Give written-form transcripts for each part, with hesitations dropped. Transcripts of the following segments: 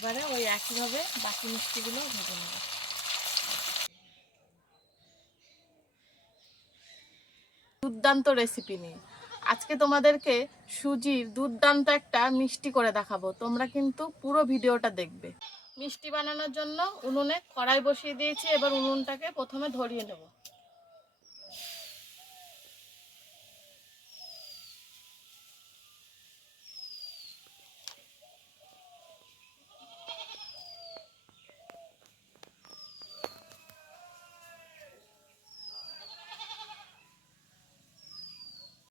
এবারে ওই একইভাবে বাকি মিষ্টিগুলো ভেজে নেব। দুর্দান্ত রেসিপি নিয়ে আজকে তোমাদেরকে সুজির দুর্দান্ত একটা মিষ্টি করে দেখাবো। তোমরা কিন্তু পুরো ভিডিওটা দেখবে। মিষ্টি বানানোর জন্য উনুনে কড়াই বসিয়ে দিয়েছি। এবার উনুনটাকে প্রথমে ধরিয়ে নেব।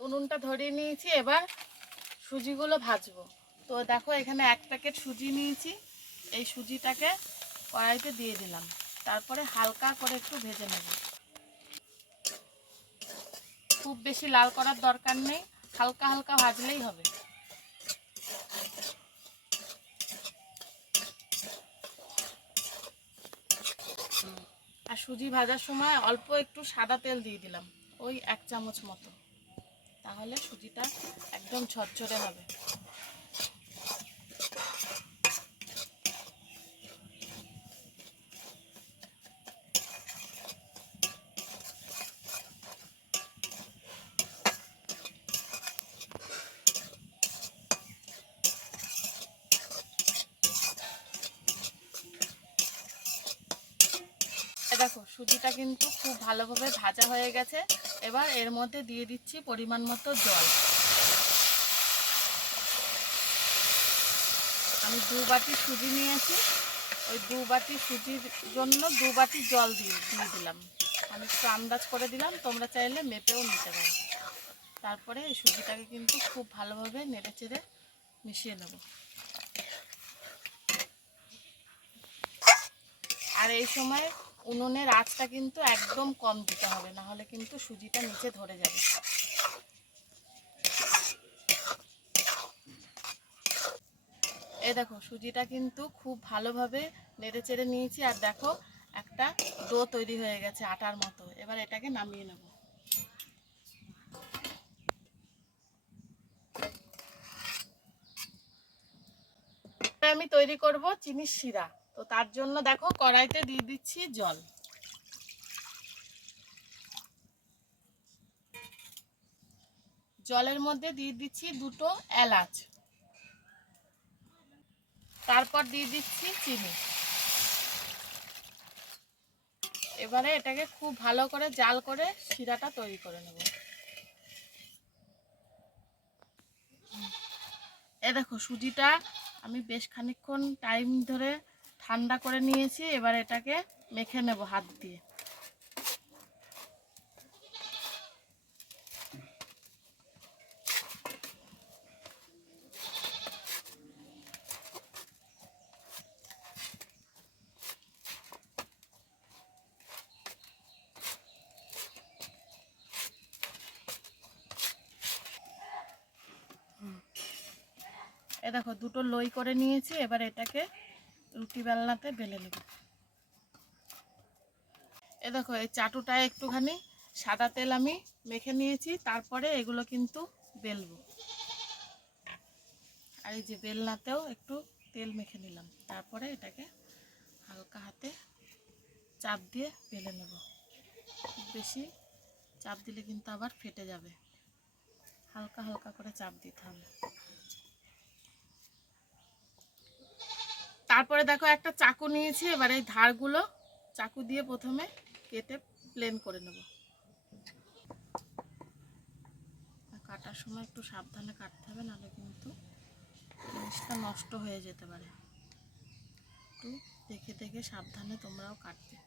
উনুনটা ধরিয়ে নিয়েছি। এবার সুজিগুলো ভাজবো। তো দেখো এখানে 1 প্যাকেট সুজি নিয়েছি। এই সুজিটাকে কড়াইতে দিয়ে দিলাম। তারপরে হালকা করে একটু ভেজে নেব। খুব বেশি লাল করার দরকার নেই, হালকা হালকা ভাজলেই হবে। আর সুজি ভাজার সময় অল্প একটু সাদা তেল দিয়ে দিলাম, ওই 1 চামচ মতো। তাহলে সুজিটা একদম ঝরঝরে হবে। দেখো সুজিটা কিন্তু খুব ভালোভাবে ভাজা হয়ে গেছে। এবার এর মধ্যে দিয়ে দিচ্ছি পরিমাণ মতো জল। আমি 2 বাটি সুজি নিয়েছি। ওই 2 বাটি সুজির জন্য 2 বাটি জল দিয়ে দিলাম। আমি একটু আন্দাজ করে দিলাম, তোমরা চাইলে মেপেও নিতে পারো। তারপরে এই সুজিটাকে কিন্তু খুব ভালোভাবে নেড়েচেড়ে মিশিয়ে নেব। আর এই সময় উনুনের আঁচটা কিন্তু একদম কম দিতে হবে, না হলে কিন্তু সুজিটা নিচে ধরে যাবে। এই দেখো সুজিটা কিন্তু খুব ভালোভাবে নেড়েচেড়ে নিয়েছি। আর দেখো একটা ডো তৈরি হয়ে গেছে আটার মতো। এবার এটাকে নামিয়ে নেব। আমি তৈরি করব চিনির শিরা। তো তার জন্য দেখো কড়াইতে দিয়ে দিচ্ছি জল। জলের মধ্যে দিয়ে দিচ্ছি 2টো এলাচ। তারপর দিয়ে দিচ্ছি চিনি। এবারে এটাকে খুব ভালো করে জাল করে শিরাটা তৈরি করে নেব। এ দেখো সুজিটা আমি বেশ খানিকক্ষণ টাইম ধরে ঠান্ডা করে নিয়েছি। এবার এটাকে মেখে নেব হাত দিয়ে। এ দেখো 2টো লই করে নিয়েছি। এবার এটাকে রুটি বেলনাতে বেলে নেব। এ দেখো এই চাটুটায় একটুখানি সাদা তেল আমি মেখে নিয়েছি। তারপরে এগুলো কিন্তু বেলবো। আর এই যে বেলনাতেও একটু তেল মেখে নিলাম। তারপরে এটাকে হালকা হাতে চাপ দিয়ে বেলে নেব। খুব বেশি চাপ দিলে কিন্তু আবার ফেটে যাবে। হালকা হালকা করে চাপ দিতে হবে। তারপরে দেখো একটা চাকু নিয়েছি। এবার এই ধারগুলো চাকু দিয়ে প্রথমে কেটে প্লেন করে নেব। কাটার সময় একটু সাবধানে কাটতে হবে, নাহলে কিন্তু জিনিসটা নষ্ট হয়ে যেতে পারে। একটু দেখে দেখে সাবধানে তোমরাও কাটবে।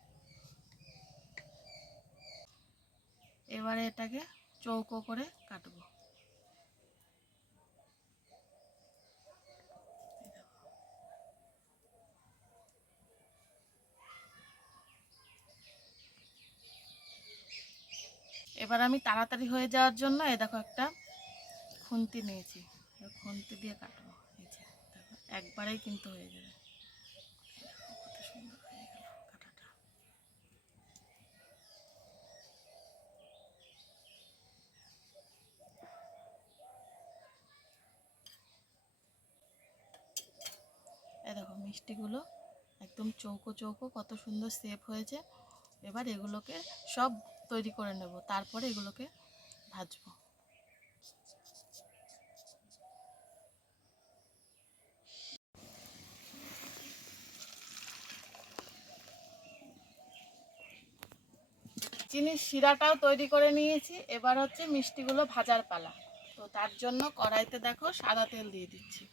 এবারে এটাকে চৌকো করে কাটবো। এবার আমি তাড়াতাড়ি হয়ে যাওয়ার জন্য এই দেখো একটা খুন্তি নিয়েছি। খুন্তি দিয়ে কাটবো। এই যে দেখো একবারেই কিন্তু হয়ে যাবে। কত সুন্দর হয়ে গেল কাটাটা। এই দেখো মিষ্টিগুলো একদম চৌকো চৌকো কত সুন্দর শেপ হয়েছে। এবার এগুলোকে সব তৈরি করে নেব, তারপরে এগুলোকে ভাজবো। চিনির শিরাটাও তৈরি করে নিয়েছি, এবার হচ্ছে মিষ্টিগুলো ভাজার পালা। তো তার জন্য কড়াইতে দেখো সাদা তেল দিয়ে দিচ্ছি।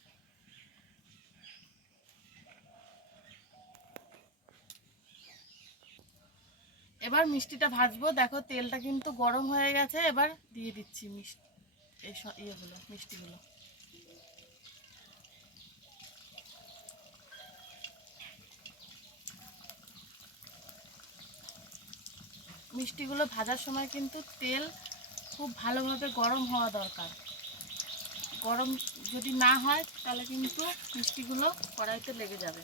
এবার মিষ্টিটা ভাজবো। দেখো তেলটা কিন্তু গরম হয়ে গেছে, এবার দিয়ে দিচ্ছি মিষ্টি, এই ইয়েগুলো মিষ্টিগুলো। মিষ্টিগুলো ভাজার সময় কিন্তু তেল খুব ভালোভাবে গরম হওয়া দরকার। গরম যদি না হয় তাহলে কিন্তু মিষ্টিগুলো কড়াইতে লেগে যাবে।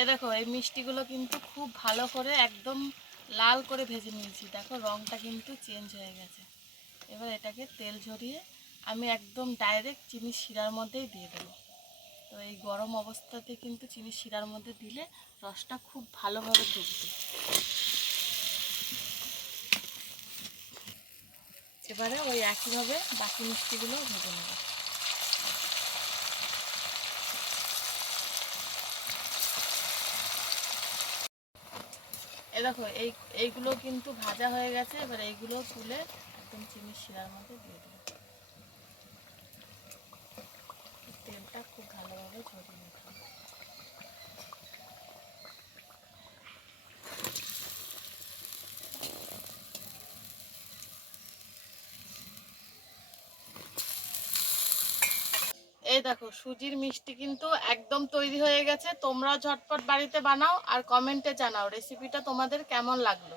এ দেখো এই মিষ্টিগুলো কিন্তু খুব ভালো করে একদম লাল করে ভেজে নিয়েছি। দেখো রঙটা কিন্তু চেঞ্জ হয়ে গেছে। এবার এটাকে তেল ঝরিয়ে আমি একদম ডাইরেক্ট চিনির শিরার মধ্যেই দিয়ে দেবো। তো এই গরম অবস্থাতে কিন্তু চিনির শিরার মধ্যে দিলে রসটা খুব ভালোভাবে ঢুকবে। এবারে ওই একইভাবে বাকি মিষ্টিগুলো ভেজে নেব। এ দেখো এইগুলো কিন্তু ভাজা হয়ে গেছে। এবার এইগুলো তুলে একদম চিনির শিরার মধ্যে দিয়ে দেবো। তেলটা খুব ভালোভাবে ঝরিয়ে নিতে হবে। এই দেখো সুজির মিষ্টি কিন্তু একদম তৈরি হয়ে গেছে। তোমরাও ঝটপট বাড়িতে বানাও আর কমেন্টে জানাও রেসিপিটা তোমাদের কেমন লাগলো।